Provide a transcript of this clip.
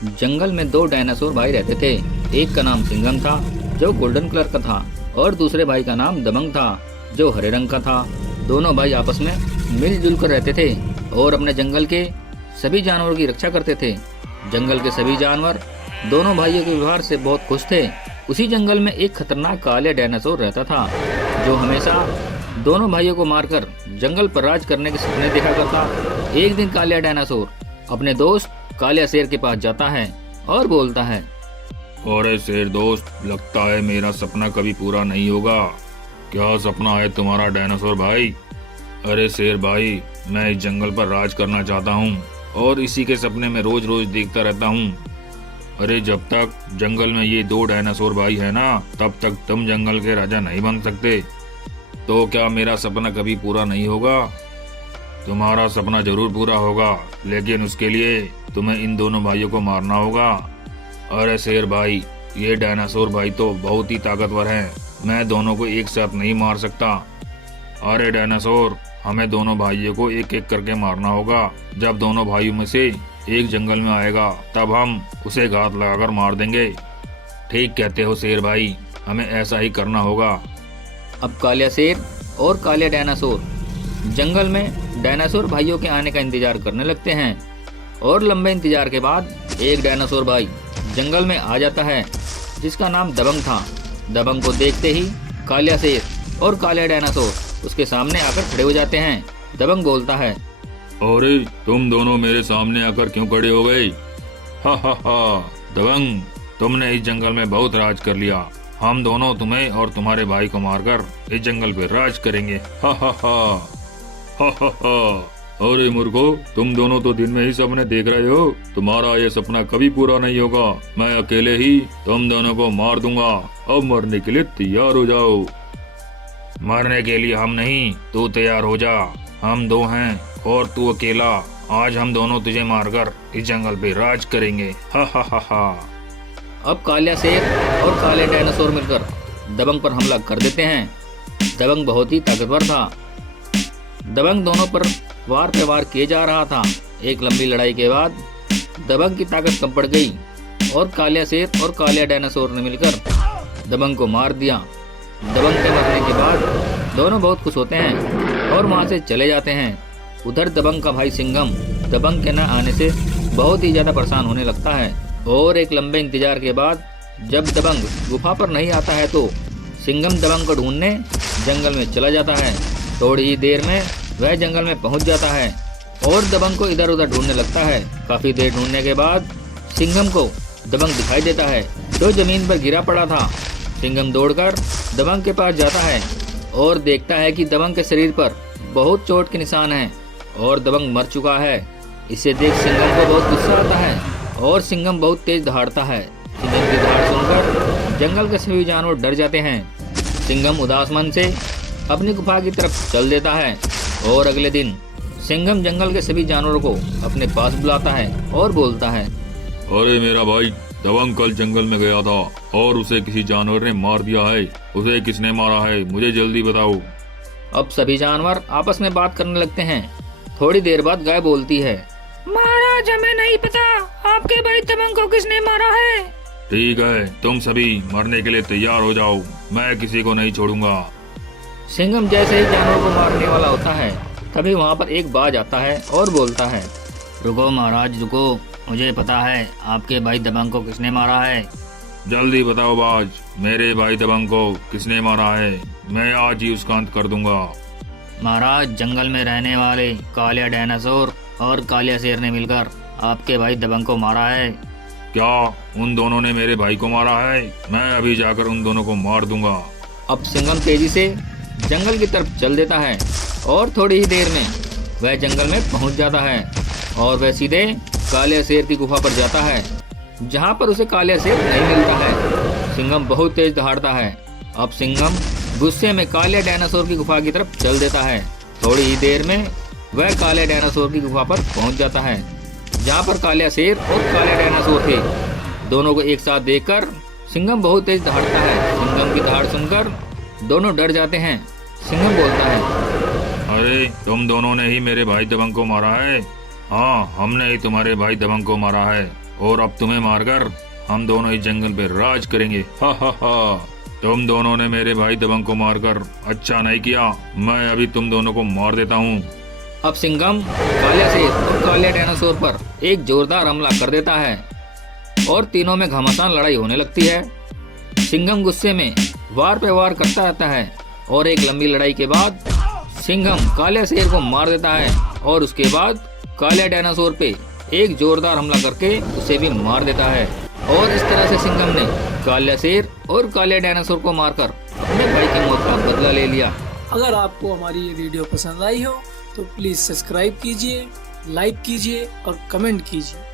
जंगल में दो डायनासोर भाई रहते थे। एक का नाम सिंघम था जो गोल्डन कलर का था, और दूसरे भाई का नाम दबंग था जो हरे रंग का था। दोनों भाई आपस में मिलजुल कर रहते थे और अपने जंगल के सभी जानवरों की रक्षा करते थे। जंगल के सभी जानवर दोनों भाइयों के व्यवहार से बहुत खुश थे। उसी जंगल में एक खतरनाक काले डायनासोर रहता था जो हमेशा दोनों भाइयों को मारकर जंगल पर राज करने के सपने देखा करता। एक दिन कालिया डायनासोर अपने दोस्त कालिया शेर के पास जाता है और बोलता है, अरे शेर दोस्त, लगता है मेरा सपना कभी पूरा नहीं होगा। क्या सपना है तुम्हारा डायनासोर भाई? अरे शेर भाई, मैं इस जंगल पर राज करना चाहता हूँ और इसी के सपने में रोज रोज देखता रहता हूँ। अरे जब तक जंगल में ये दो डायनासोर भाई है ना, तब तक तुम जंगल के राजा नहीं बन सकते। तो क्या मेरा सपना कभी पूरा नहीं होगा? तुम्हारा सपना जरूर पूरा होगा, लेकिन उसके लिए तुम्हें इन दोनों भाइयों को मारना होगा। अरे शेर भाई, ये डायनासोर भाई तो बहुत ही ताकतवर हैं, मैं दोनों को एक साथ नहीं मार सकता। अरे डायनासोर, हमें दोनों भाइयों को एक एक करके मारना होगा। जब दोनों भाइयों में से एक जंगल में आएगा तब हम उसे घात लगाकर मार देंगे। ठीक कहते हो शेर भाई, हमें ऐसा ही करना होगा। अब कालिया शेर और कालिया डायनासोर जंगल में डायनासोर भाइयों के आने का इंतजार करने लगते हैं। और लंबे इंतजार के बाद एक डायनासोर भाई जंगल में आ जाता है जिसका नाम दबंग था। दबंग को देखते ही कालिया शेर और कालिया डायनासोर उसके सामने आकर खड़े हो जाते हैं। दबंग बोलता है, अरे तुम दोनों मेरे सामने आकर क्यों खड़े हो गए? हा हा हा, दबंग, तुमने इस जंगल में बहुत राज कर लिया। हम दोनों तुम्हें और तुम्हारे भाई को मारकर इस जंगल पे राज करेंगे। हा हा हा, हा हा हा। अरे मूर्खो, तुम दोनों तो दिन में ही सपने देख रहे हो। तुम्हारा ये सपना कभी पूरा नहीं होगा। मैं अकेले ही तुम दोनों को मार दूंगा। अब मरने के लिए तैयार हो जाओ। मरने के लिए हम नहीं, तू तैयार हो जा। हम दो हैं और तू अकेला। आज हम दोनों तुझे मारकर इस जंगल पे राज करेंगे। हा हा हा हा। अब कालिया शेर और काले डायनासोर मिलकर दबंग पर हमला कर देते हैं। दबंग बहुत ही ताकतवर था। दबंग दोनों पर वार पे वार किए जा रहा था। एक लंबी लड़ाई के बाद दबंग की ताकत कम पड़ गई और कालिया शेर और कालिया डायनासोर ने मिलकर दबंग को मार दिया। दबंग के मरने के बाद दोनों बहुत खुश होते हैं और वहां से चले जाते हैं। उधर दबंग का भाई सिंघम दबंग के न आने से बहुत ही ज्यादा परेशान होने लगता है। और एक लंबे इंतजार के बाद जब दबंग गुफा पर नहीं आता है तो सिंघम दबंग को ढूंढने जंगल में चला जाता है। थोड़ी ही देर में वह जंगल में पहुंच जाता है और दबंग को इधर उधर ढूंढने लगता है। काफी देर ढूंढने के बाद सिंघम को दबंग दिखाई देता है जो जमीन पर गिरा पड़ा था। सिंघम दौड़कर दबंग के पास जाता है और देखता है कि दबंग के शरीर पर बहुत चोट के निशान हैं और दबंग मर चुका है। इसे देख सिंघम को बहुत गुस्सा आता है और सिंघम बहुत तेज दहाड़ता है। सिंघम की दहाड़ सुनकर जंगल के सभी जानवर डर जाते हैं। सिंघम उदास मन से अपनी गुफा की तरफ चल देता है और अगले दिन सिंघम जंगल के सभी जानवरों को अपने पास बुलाता है और बोलता है, अरे मेरा भाई दबंग कल जंगल में गया था और उसे किसी जानवर ने मार दिया है। उसे किसने मारा है, मुझे जल्दी बताओ। अब सभी जानवर आपस में बात करने लगते हैं। थोड़ी देर बाद गाय बोलती है, महाराज, हमें नहीं पता आपके भाई दबंग को किसने मारा है। ठीक है, तुम सभी मरने के लिए तैयार हो जाओ, मैं किसी को नहीं छोड़ूंगा। सिंघम जैसे ही जानवर को मारने वाला होता है तभी वहाँ पर एक बाज आता है और बोलता है, रुको महाराज रुको, मुझे पता है आपके भाई दबंग को किसने मारा है। जल्दी बताओ बाज, मेरे भाई दबंग को किसने मारा है? मैं आज ही उसका अंत कर दूंगा। महाराज, जंगल में रहने वाले कालिया डायनासोर और कालिया शेर ने मिलकर आपके भाई दबंग को मारा है। क्या उन दोनों ने मेरे भाई को मारा है? मैं अभी जाकर उन दोनों को मार दूंगा। अब सिंघम तेजी से जंगल की तरफ चल देता है और थोड़ी ही देर में वह जंगल में पहुंच जाता है और वह सीधे कालिया शेर की गुफा पर जाता है जहां पर उसे कालिया शेर नहीं मिलता है। सिंघम बहुत तेज दहाड़ता है। अब सिंघम गुस्से में कालिया डायनासोर की गुफा की तरफ चल देता है। थोड़ी ही देर में वह कालिया डायनासोर की गुफा पर पहुंच जाता है जहां पर कालिया शेर और कालिया डायनासोर थे। दोनों को एक साथ देखकर सिंघम बहुत तेज दहाड़ता है। सिंघम की दहाड़ सुनकर दोनों डर जाते हैं। सिंघम बोलता है, अरे तुम दोनों ने ही मेरे भाई दबंग को मारा है? हाँ, हमने ही तुम्हारे भाई दबंग को मारा है। और अब तुम्हें मारकर हम दोनों इस जंगल पे राज करेंगे। हा हा हा। तुम दोनों ने मेरे भाई दबंग को मारकर अच्छा नहीं किया। मैं अभी तुम दोनों को मार देता हूँ। अब सिंघम काले शेर और काले डायनासोर पर एक जोरदार हमला कर देता है और तीनों में घमासान लड़ाई होने लगती है। सिंघम गुस्से में वार पे वार करता रहता है और एक लंबी लड़ाई के बाद सिंघम काले शेर को मार देता है और उसके बाद काले डायनासोर पे एक जोरदार हमला करके उसे भी मार देता है। और इस तरह से सिंघम ने काले शेर और काले डायनासोर को मारकर अपने भाई की मौत का बदला ले लिया। अगर आपको हमारी ये वीडियो पसंद आई हो तो प्लीज़ सब्सक्राइब कीजिए, लाइक कीजिए और कमेंट कीजिए।